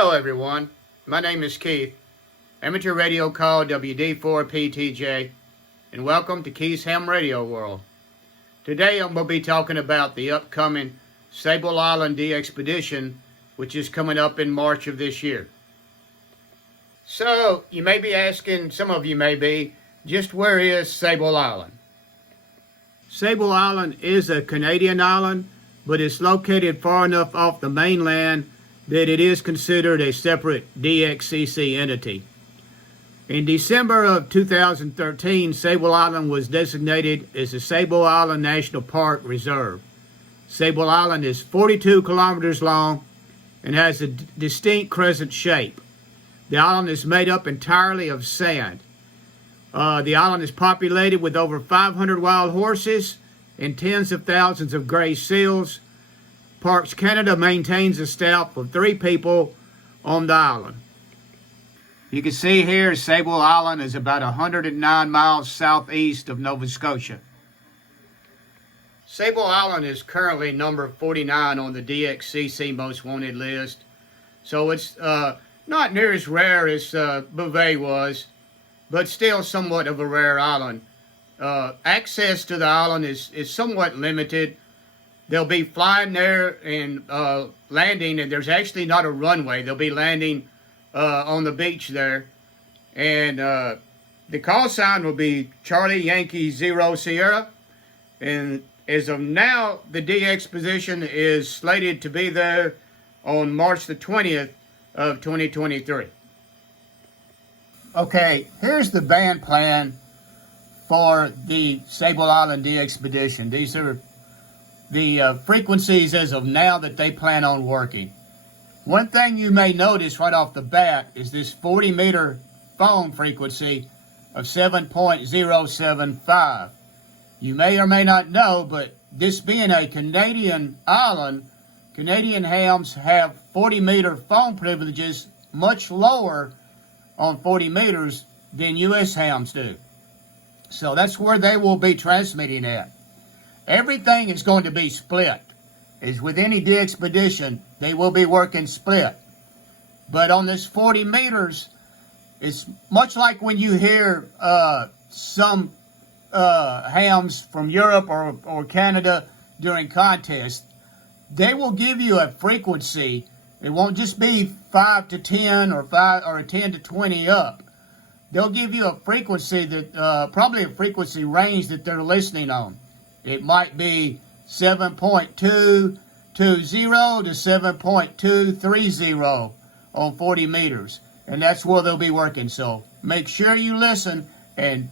Hello everyone, my name is Keith, amateur radio call WD4PTJ, and welcome to Keith's Ham Radio World. Today I'm going to be talking about the upcoming Sable Island Dxpedition, which is coming up in March of this year. So, you may be asking, some of you may be, just where is Sable Island? Sable Island is a Canadian island, but it's located far enough off the mainland that it is considered a separate DXCC entity. In December of 2013, Sable Island was designated as the Sable Island National Park Reserve. Sable Island is 42 kilometers long and has a distinct crescent shape. The island is made up entirely of sand. The island is populated with over 500 wild horses and tens of thousands of gray seals. Parks Canada maintains a staff of 3 people on the island. You can see here Sable Island is about 109 miles southeast of Nova Scotia. Sable Island is currently number 49 on the DXCC Most Wanted list, so it's not near as rare as Bouvet was, but still somewhat of a rare island. Access to the island is somewhat limited. They'll be flying there and landing, and there's actually not a runway. They'll be landing on the beach there. And the call sign will be Charlie Yankee 0 Sierra. And as of now, the Dxpedition is slated to be there on March the 20th of 2023. Okay, here's the band plan for the Sable Island Dxpedition. These are the frequencies as of now that they plan on working. One thing you may notice right off the bat is this 40-meter phone frequency of 7.075. You may or may not know, but this being a Canadian island, Canadian hams have 40-meter phone privileges much lower on 40 meters than U.S. hams do. So that's where they will be transmitting at. Everything is going to be split. As with any Dxpedition, they will be working split. But on this 40 meters, it's much like when you hear some hams from Europe or Canada during contests. They will give you a frequency. It won't just be 5 to 10 or 10 to 20 up. They'll give you a frequency that probably a frequency range that they're listening on. It might be 7.220 to 7.230 on 40 meters. And that's where they'll be working. So make sure you listen, and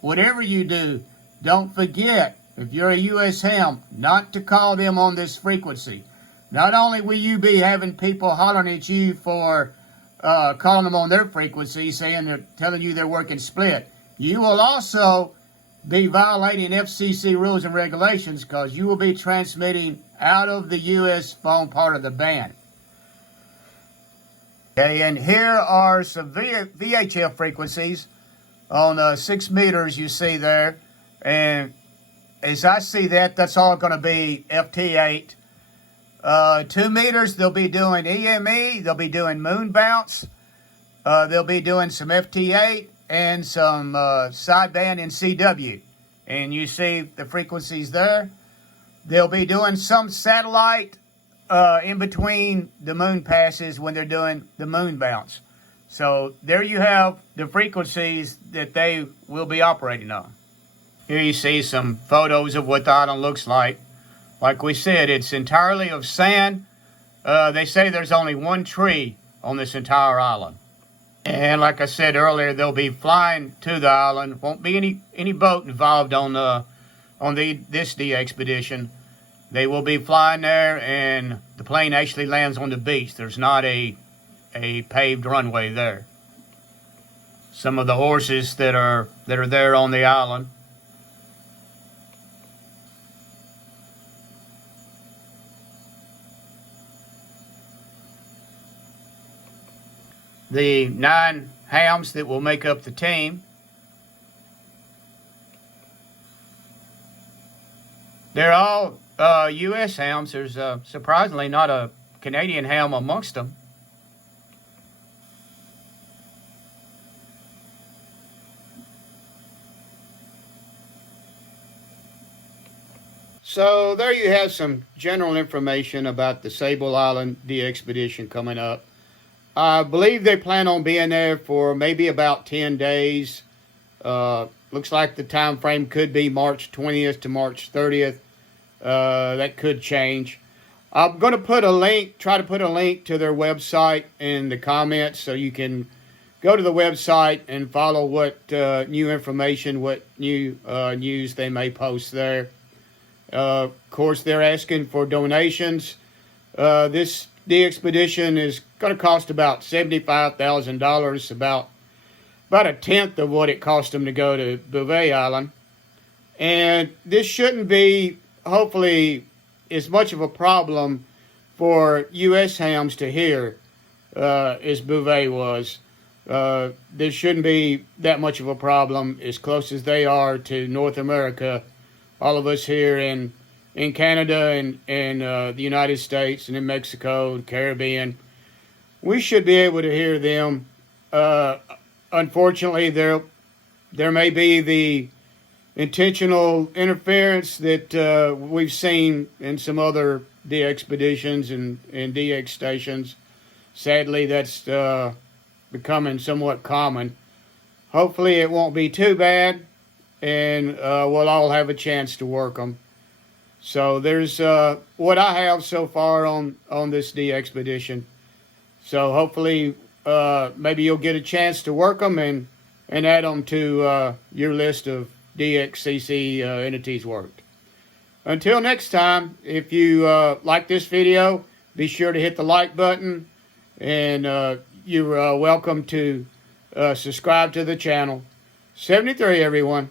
whatever you do, don't forget, if you're a U.S. ham, not to call them on this frequency. Not only will you be having people hollering at you for calling them on their frequency, telling you they're working split, you will also be violating FCC rules and regulations, because you will be transmitting out of the U.S. phone part of the band. Okay, and here are some VHF frequencies on 6 meters you see there. And as I see that, that's all going to be FT8. 2 meters, they'll be doing EME, they'll be doing moon bounce, they'll be doing some FT8, and some sideband in CW. And you see the frequencies there. They'll be doing some satellite in between the moon passes when they're doing the moon bounce. So there you have the frequencies that they will be operating on. Here you see some photos of what the island looks like. Like we said, it's entirely of sand. They say there's only one tree on this entire island. And like I said earlier, they'll be flying to the island. Won't be any boat involved on this Dxpedition. They will be flying there, and the plane actually lands on the beach. There's not a paved runway there. Some of the horses that are there on the island. The 9 hams that will make up the team. They're all U.S. hams. There's surprisingly not a Canadian ham amongst them. So there you have some general information about the Sable Island Dxpedition coming up. I believe they plan on being there for maybe about 10 days. Looks like the time frame could be March 20th to March 30th. That could change. I'm going to put a link, try to put a link to their website in the comments so you can go to the website and follow what new information, what new news they may post there. Of course, they're asking for donations. This Dxpedition is going to cost about $75,000, about a tenth of what it cost them to go to Bouvet Island. And this shouldn't be, hopefully, as much of a problem for U.S. hams to hear as Bouvet was. This shouldn't be that much of a problem, as close as they are to North America. All of us here in Canada and the United States and in Mexico and Caribbean, we should be able to hear them. Unfortunately, there may be the intentional interference that we've seen in some other Dxpeditions and DX stations. Sadly, that's becoming somewhat common. Hopefully, it won't be too bad, and we'll all have a chance to work them. So there's what I have so far on this Dxpedition. So hopefully maybe you'll get a chance to work them and add them to your list of DXCC entities worked. Until next time, if you like this video, be sure to hit the like button, and you're welcome to subscribe to the channel. 73, everyone.